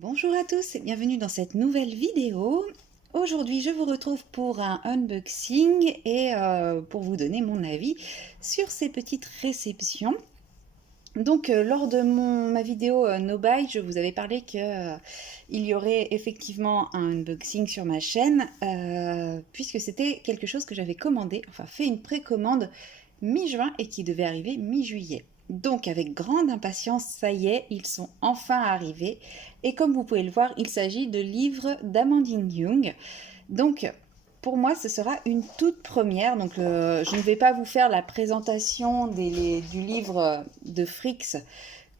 Bonjour à tous et bienvenue dans cette nouvelle vidéo. Aujourd'hui, je vous retrouve pour un unboxing et pour vous donner mon avis sur ces petites réceptions. Donc, lors de ma vidéo No Buy, je vous avais parlé que il y aurait effectivement un unboxing sur ma chaîne, puisque c'était quelque chose que j'avais commandé, enfin fait une précommande mi-juin et qui devait arriver mi-juillet. Donc, avec grande impatience, ça y est, ils sont enfin arrivés. Et comme vous pouvez le voir, il s'agit de livres d'Amandine Young. Donc, pour moi, ce sera une toute première. Donc, je ne vais pas vous faire la présentation du livre de Fricks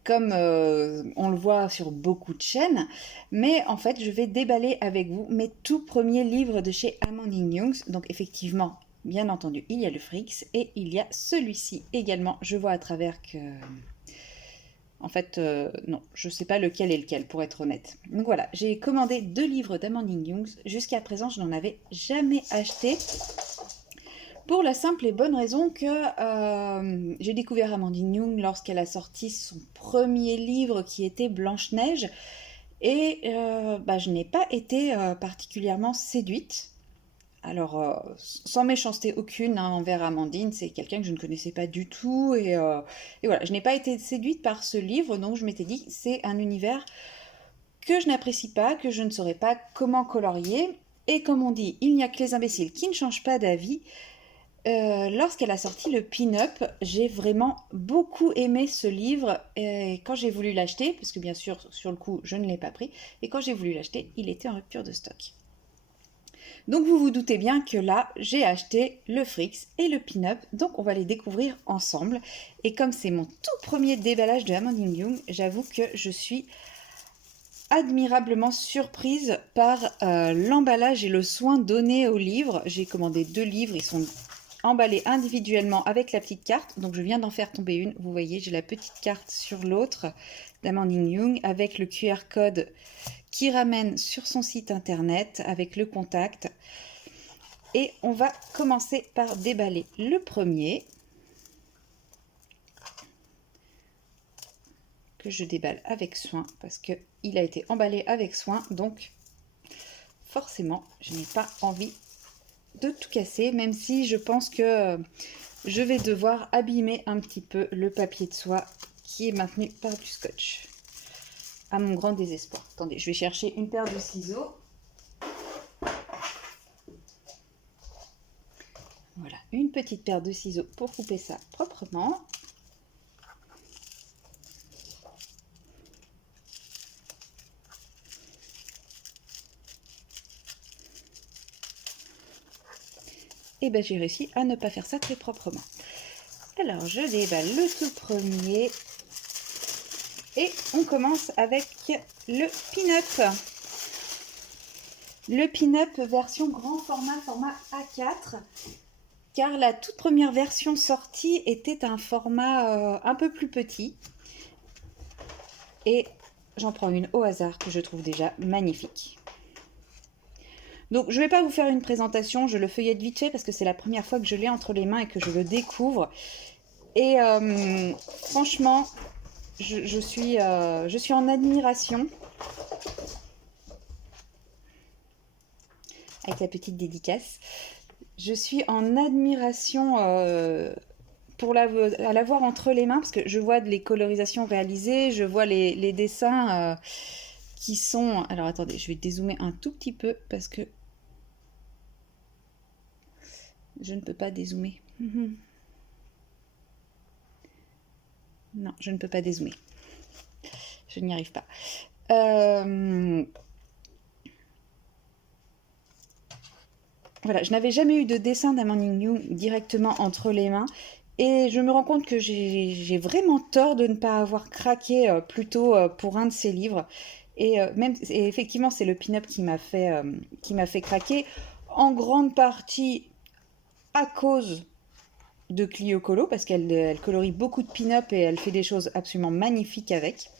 comme on le voit sur beaucoup de chaînes. Mais en fait, je vais déballer avec vous mes tout premiers livres de chez Amandine Young. Donc, effectivement, bien entendu, il y a le Fricks et il y a celui-ci également. Je vois à travers que... En fait, non, je ne sais pas lequel est lequel, pour être honnête. Donc voilà, j'ai commandé 2 livres d'Amandine Young. Jusqu'à présent, je n'en avais jamais acheté. Pour la simple et bonne raison que j'ai découvert Amandine Young lorsqu'elle a sorti son premier livre qui était Blanche-Neige. Et je n'ai pas été particulièrement séduite. Alors, sans méchanceté aucune envers Amandine, c'est quelqu'un que je ne connaissais pas du tout. Et voilà, je n'ai pas été séduite par ce livre, donc je m'étais dit, c'est un univers que je n'apprécie pas, que je ne saurais pas comment colorier. Et comme on dit, il n'y a que les imbéciles qui ne changent pas d'avis. Lorsqu'elle a sorti le Pin-Up, j'ai vraiment beaucoup aimé ce livre. Et quand j'ai voulu l'acheter, parce que bien sûr, sur le coup, je ne l'ai pas pris, et quand j'ai voulu l'acheter, il était en rupture de stock. Donc vous vous doutez bien que là, j'ai acheté le Fricks et le Pin-Up, donc on va les découvrir ensemble. Et comme c'est mon tout premier déballage de Amandine Young, j'avoue que je suis admirablement surprise par l'emballage et le soin donné au livre. J'ai commandé 2 livres, ils sont emballés individuellement avec la petite carte, donc je viens d'en faire tomber une. Vous voyez, j'ai la petite carte sur l'autre d'Amandine Young avec le QR code qui ramène sur son site internet avec le contact. Et on va commencer par déballer le premier, que je déballe avec soin parce qu'il a été emballé avec soin, donc forcément je n'ai pas envie de tout casser, même si je pense que je vais devoir abîmer un petit peu le papier de soie qui est maintenu par du scotch, à mon grand désespoir. Attendez, je vais chercher une paire de ciseaux. Voilà, une petite paire de ciseaux pour couper ça proprement. Et bien j'ai réussi à ne pas faire ça très proprement. Alors je déballe le tout premier et on commence avec le Pin-Up. Le Pin-Up version grand format, format A4, car la toute première version sortie était un format un peu plus petit. Et j'en prends une au hasard que je trouve déjà magnifique. Donc je ne vais pas vous faire une présentation, je le feuillette vite fait parce que c'est la première fois que je l'ai entre les mains et que je le découvre. Et franchement, je suis en admiration. Avec la petite dédicace. Je suis en admiration pour à la voir entre les mains parce que je vois les colorisations réalisées, je vois les dessins qui sont... Alors attendez, je vais dézoomer un tout petit peu parce que je ne peux pas dézoomer. Non, je ne peux pas dézoomer. Je n'y arrive pas. Voilà, je n'avais jamais eu de dessin d'Amandine Young directement entre les mains. Et je me rends compte que j'ai vraiment tort de ne pas avoir craqué plus tôt pour un de ces livres. Et effectivement, c'est le pin-up qui m'a fait craquer, en grande partie à cause de Clio Colo, parce qu'elle colorie beaucoup de pin-up et elle fait des choses absolument magnifiques avec.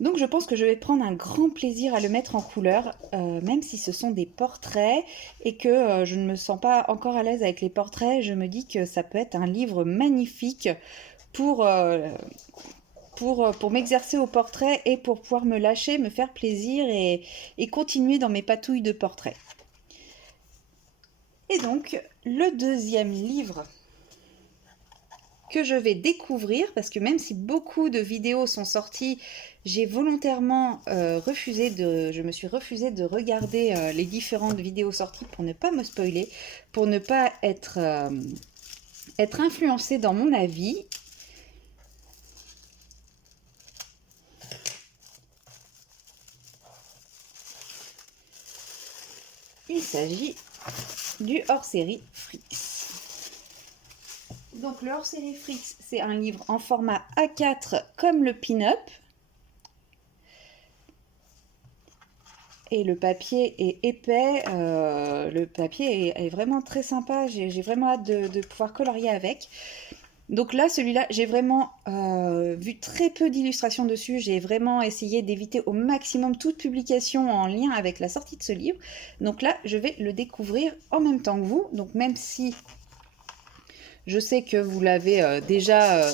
Donc je pense que je vais prendre un grand plaisir à le mettre en couleur, même si ce sont des portraits et que je ne me sens pas encore à l'aise avec les portraits. Je me dis que ça peut être un livre magnifique pour pour m'exercer au portrait et pour pouvoir me lâcher, me faire plaisir et continuer dans mes patouilles de portrait. Et donc, le deuxième livre que je vais découvrir, parce que même si beaucoup de vidéos sont sorties, j'ai volontairement je me suis refusée de regarder les différentes vidéos sorties pour ne pas me spoiler, pour ne pas être influencée dans mon avis. Il s'agit du hors-série Fricks. Donc le hors-série Fricks, c'est un livre en format A4 comme le pin-up. Et le papier est épais, le papier est vraiment très sympa, j'ai vraiment hâte de pouvoir colorier avec. Donc là, celui-là, j'ai vraiment vu très peu d'illustrations dessus, j'ai vraiment essayé d'éviter au maximum toute publication en lien avec la sortie de ce livre. Donc là, je vais le découvrir en même temps que vous, donc même si je sais que vous l'avez déjà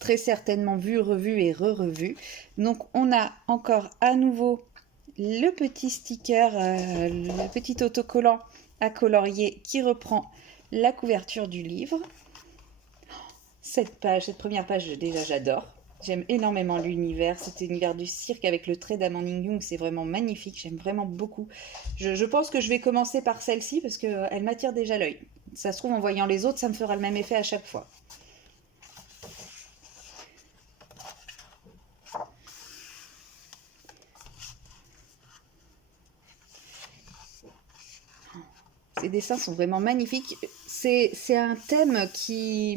très certainement vu, revu et re-revu. Donc on a encore à nouveau le petit sticker, le petit autocollant à colorier qui reprend la couverture du livre. Cette première page, déjà j'adore. J'aime énormément l'univers, cet univers du cirque avec le trait d'Amandine Young, c'est vraiment magnifique, j'aime vraiment beaucoup. Je pense que je vais commencer par celle-ci parce qu'elle m'attire déjà l'œil. Ça se trouve, en voyant les autres, ça me fera le même effet à chaque fois. Ces dessins sont vraiment magnifiques. C'est un thème qui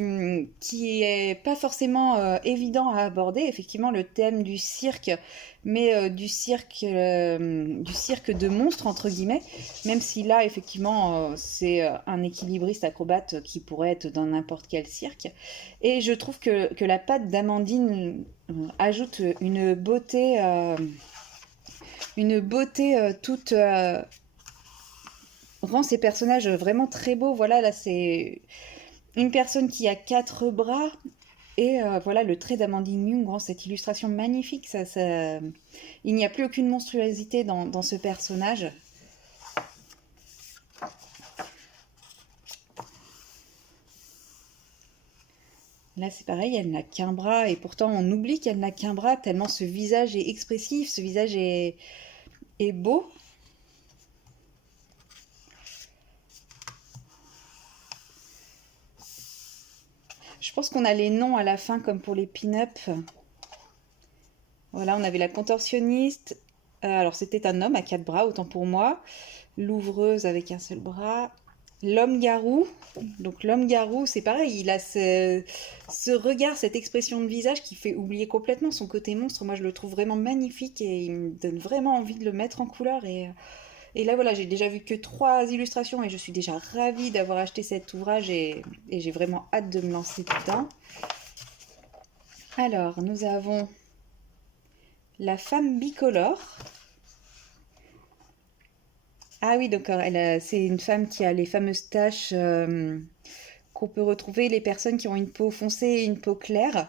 est pas forcément évident à aborder. Effectivement, le thème du cirque, mais du cirque de monstres, entre guillemets. Même si là, effectivement, c'est un équilibriste acrobate qui pourrait être dans n'importe quel cirque. Et je trouve que la patte d'Amandine ajoute une beauté toute rend ces personnages vraiment très beaux. Voilà, là c'est une personne qui a 4 bras et voilà le trait d'Amandine Young rend cette illustration magnifique. Il n'y a plus aucune monstruosité dans ce personnage. Là c'est pareil, elle n'a qu'un bras et pourtant on oublie qu'elle n'a qu'un bras tellement ce visage est expressif, ce visage est beau. Je pense qu'on a les noms à la fin comme pour les pin-up. Voilà, on avait la contorsionniste. Alors c'était un homme à 4 bras, autant pour moi. L'ouvreuse avec un seul bras. L'homme-garou. Donc l'homme-garou, c'est pareil, il a ce regard, cette expression de visage qui fait oublier complètement son côté monstre. Moi je le trouve vraiment magnifique et il me donne vraiment envie de le mettre en couleur. Et là voilà, j'ai déjà vu que 3 illustrations et je suis déjà ravie d'avoir acheté cet ouvrage et j'ai vraiment hâte de me lancer dedans. Alors nous avons la femme bicolore. Ah oui, d'accord. C'est une femme qui a les fameuses taches qu'on peut retrouver, les personnes qui ont une peau foncée et une peau claire.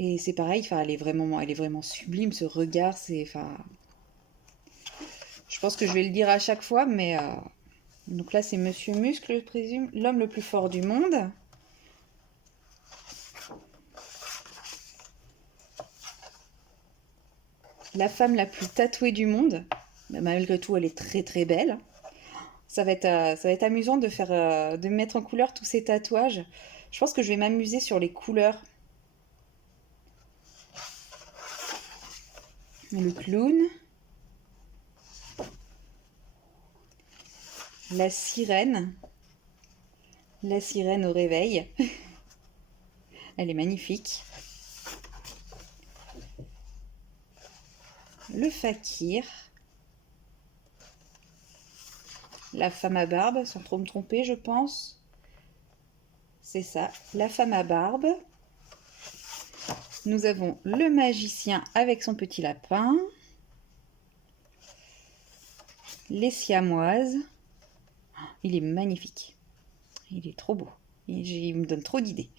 Et c'est pareil, enfin, elle est vraiment sublime, ce regard. Je pense que je vais le dire à chaque fois, mais donc là, c'est Monsieur Muscle, je présume, l'homme le plus fort du monde. La femme la plus tatouée du monde. Mais malgré tout, elle est très très belle. Ça va être amusant de mettre en couleur tous ces tatouages. Je pense que je vais m'amuser sur les couleurs. Le clown. La sirène. La sirène au réveil. Elle est magnifique. Le fakir. La femme à barbe, sans trop me tromper, je pense. C'est ça, la femme à barbe. Nous avons le magicien avec son petit lapin. Les siamoises. Il est magnifique. Il est trop beau. Il me donne trop d'idées.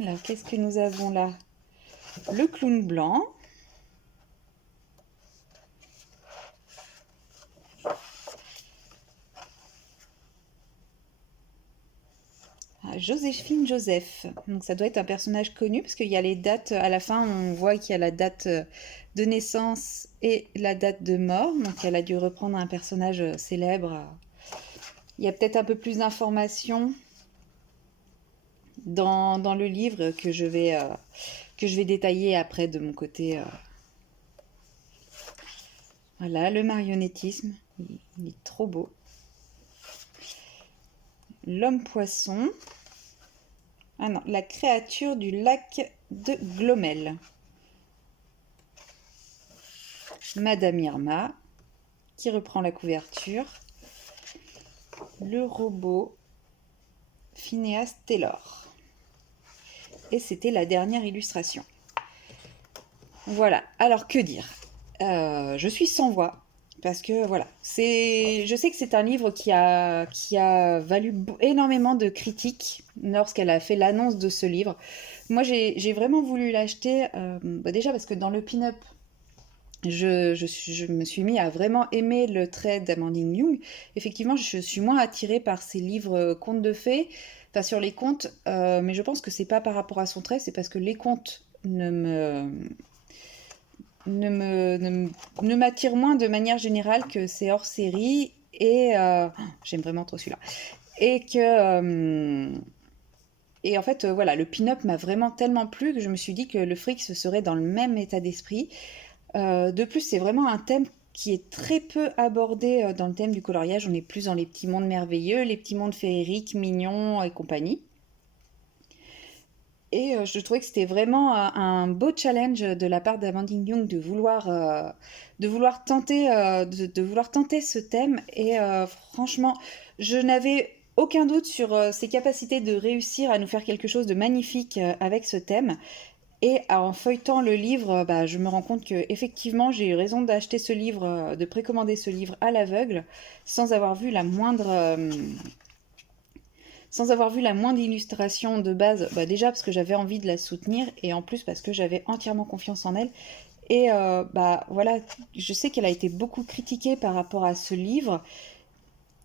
Alors, qu'est-ce que nous avons là? Le clown blanc. Joséphine Joseph. Donc ça doit être un personnage connu parce qu'il y a les dates à la fin, on voit qu'il y a la date de naissance et la date de mort. Donc elle a dû reprendre un personnage célèbre. Il y a peut-être un peu plus d'informations dans le livre que je vais détailler après de mon côté. Voilà, le marionnettisme, il est trop beau. L'homme poisson. Ah non, la créature du lac de Glomel. Madame Irma, qui reprend la couverture. Le robot Phineas Taylor. Et c'était la dernière illustration. Voilà, alors que dire? Je suis sans voix. Parce que voilà, je sais que c'est un livre qui a valu énormément de critiques lorsqu'elle a fait l'annonce de ce livre. Moi, j'ai vraiment voulu l'acheter, déjà parce que dans le pin-up, je me suis mis à vraiment aimer le trait d'Amandine Young. Effectivement, je suis moins attirée par ses livres contes de fées, enfin sur les contes, mais je pense que c'est pas par rapport à son trait, c'est parce que les contes ne m'attire moins de manière générale que c'est hors série et j'aime vraiment trop celui-là et que et en fait voilà, le pin-up m'a vraiment tellement plu que je me suis dit que le fric ce serait dans le même état d'esprit. De plus, c'est vraiment un thème qui est très peu abordé dans le thème du coloriage. On est plus dans les petits mondes merveilleux, les petits mondes féeriques, mignons et compagnie. Et je trouvais que c'était vraiment un beau challenge de la part d'Amandine Young de vouloir tenter, de vouloir tenter ce thème. Et franchement, je n'avais aucun doute sur ses capacités de réussir à nous faire quelque chose de magnifique avec ce thème. Et en feuilletant le livre, bah, je me rends compte que effectivement j'ai eu raison d'acheter ce livre, de précommander ce livre à l'aveugle, sans avoir vu la moindre illustration de base, bah déjà parce que j'avais envie de la soutenir et en plus parce que j'avais entièrement confiance en elle. Et bah voilà, je sais qu'elle a été beaucoup critiquée par rapport à ce livre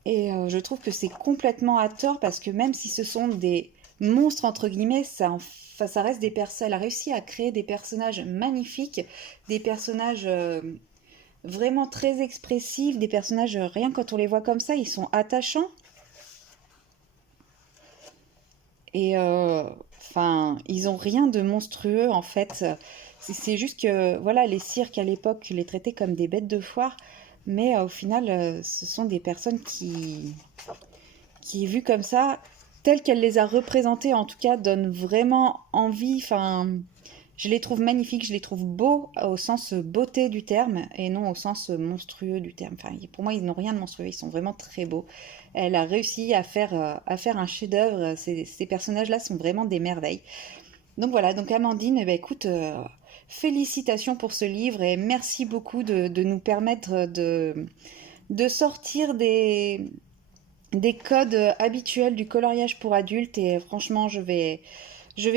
et je trouve que c'est complètement à tort parce que même si ce sont des monstres entre guillemets, enfin, ça reste des personnes. Elle a réussi à créer des personnages magnifiques, des personnages vraiment très expressifs, des personnages rien quand on les voit comme ça, ils sont attachants. Et enfin, ils ont rien de monstrueux en fait. C'est juste que voilà, les cirques à l'époque les traitaient comme des bêtes de foire, mais au final, ce sont des personnes qui vues comme ça, telles qu'elle les a représentées en tout cas, donnent vraiment envie. Enfin, je les trouve magnifiques, je les trouve beaux au sens beauté du terme et non au sens monstrueux du terme. Enfin, pour moi, ils n'ont rien de monstrueux, ils sont vraiment très beaux. Elle a réussi à faire un chef-d'œuvre. Ces personnages-là sont vraiment des merveilles. Donc voilà, donc Amandine, eh ben, écoute, félicitations pour ce livre et merci beaucoup de nous permettre de sortir des codes habituels du coloriage pour adultes. Et franchement, je vais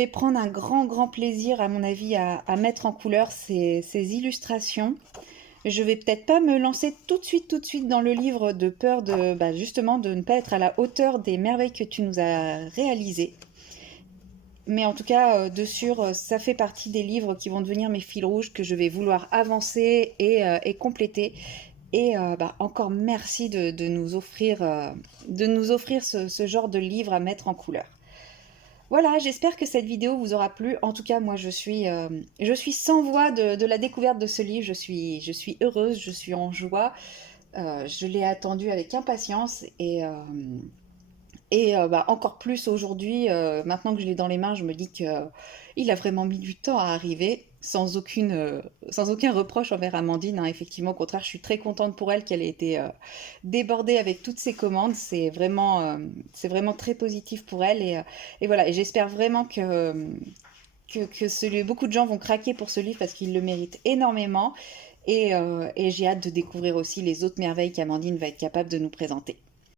prendre un grand plaisir, à mon avis, à mettre en couleur ces illustrations. Je vais peut-être pas me lancer tout de suite dans le livre de peur de, bah, justement, de ne pas être à la hauteur des merveilles que tu nous as réalisées. Mais en tout cas, de sûr, ça fait partie des livres qui vont devenir mes fils rouges que je vais vouloir avancer et compléter. Et bah, encore merci de nous offrir ce genre de livre à mettre en couleur. Voilà, j'espère que cette vidéo vous aura plu. En tout cas, moi, je suis sans voix de la découverte de ce livre. Je suis heureuse, je suis en joie. Je l'ai attendu avec impatience et bah, encore plus aujourd'hui. Maintenant que je l'ai dans les mains, je me dis que il a vraiment mis du temps à arriver. Sans aucun reproche envers Amandine, hein. Effectivement, au contraire, je suis très contente pour elle qu'elle ait été débordée avec toutes ses commandes. C'est vraiment très positif pour elle. Et voilà, et j'espère vraiment beaucoup de gens vont craquer pour ce livre parce qu'il le mérite énormément. Et j'ai hâte de découvrir aussi les autres merveilles qu'Amandine va être capable de nous présenter.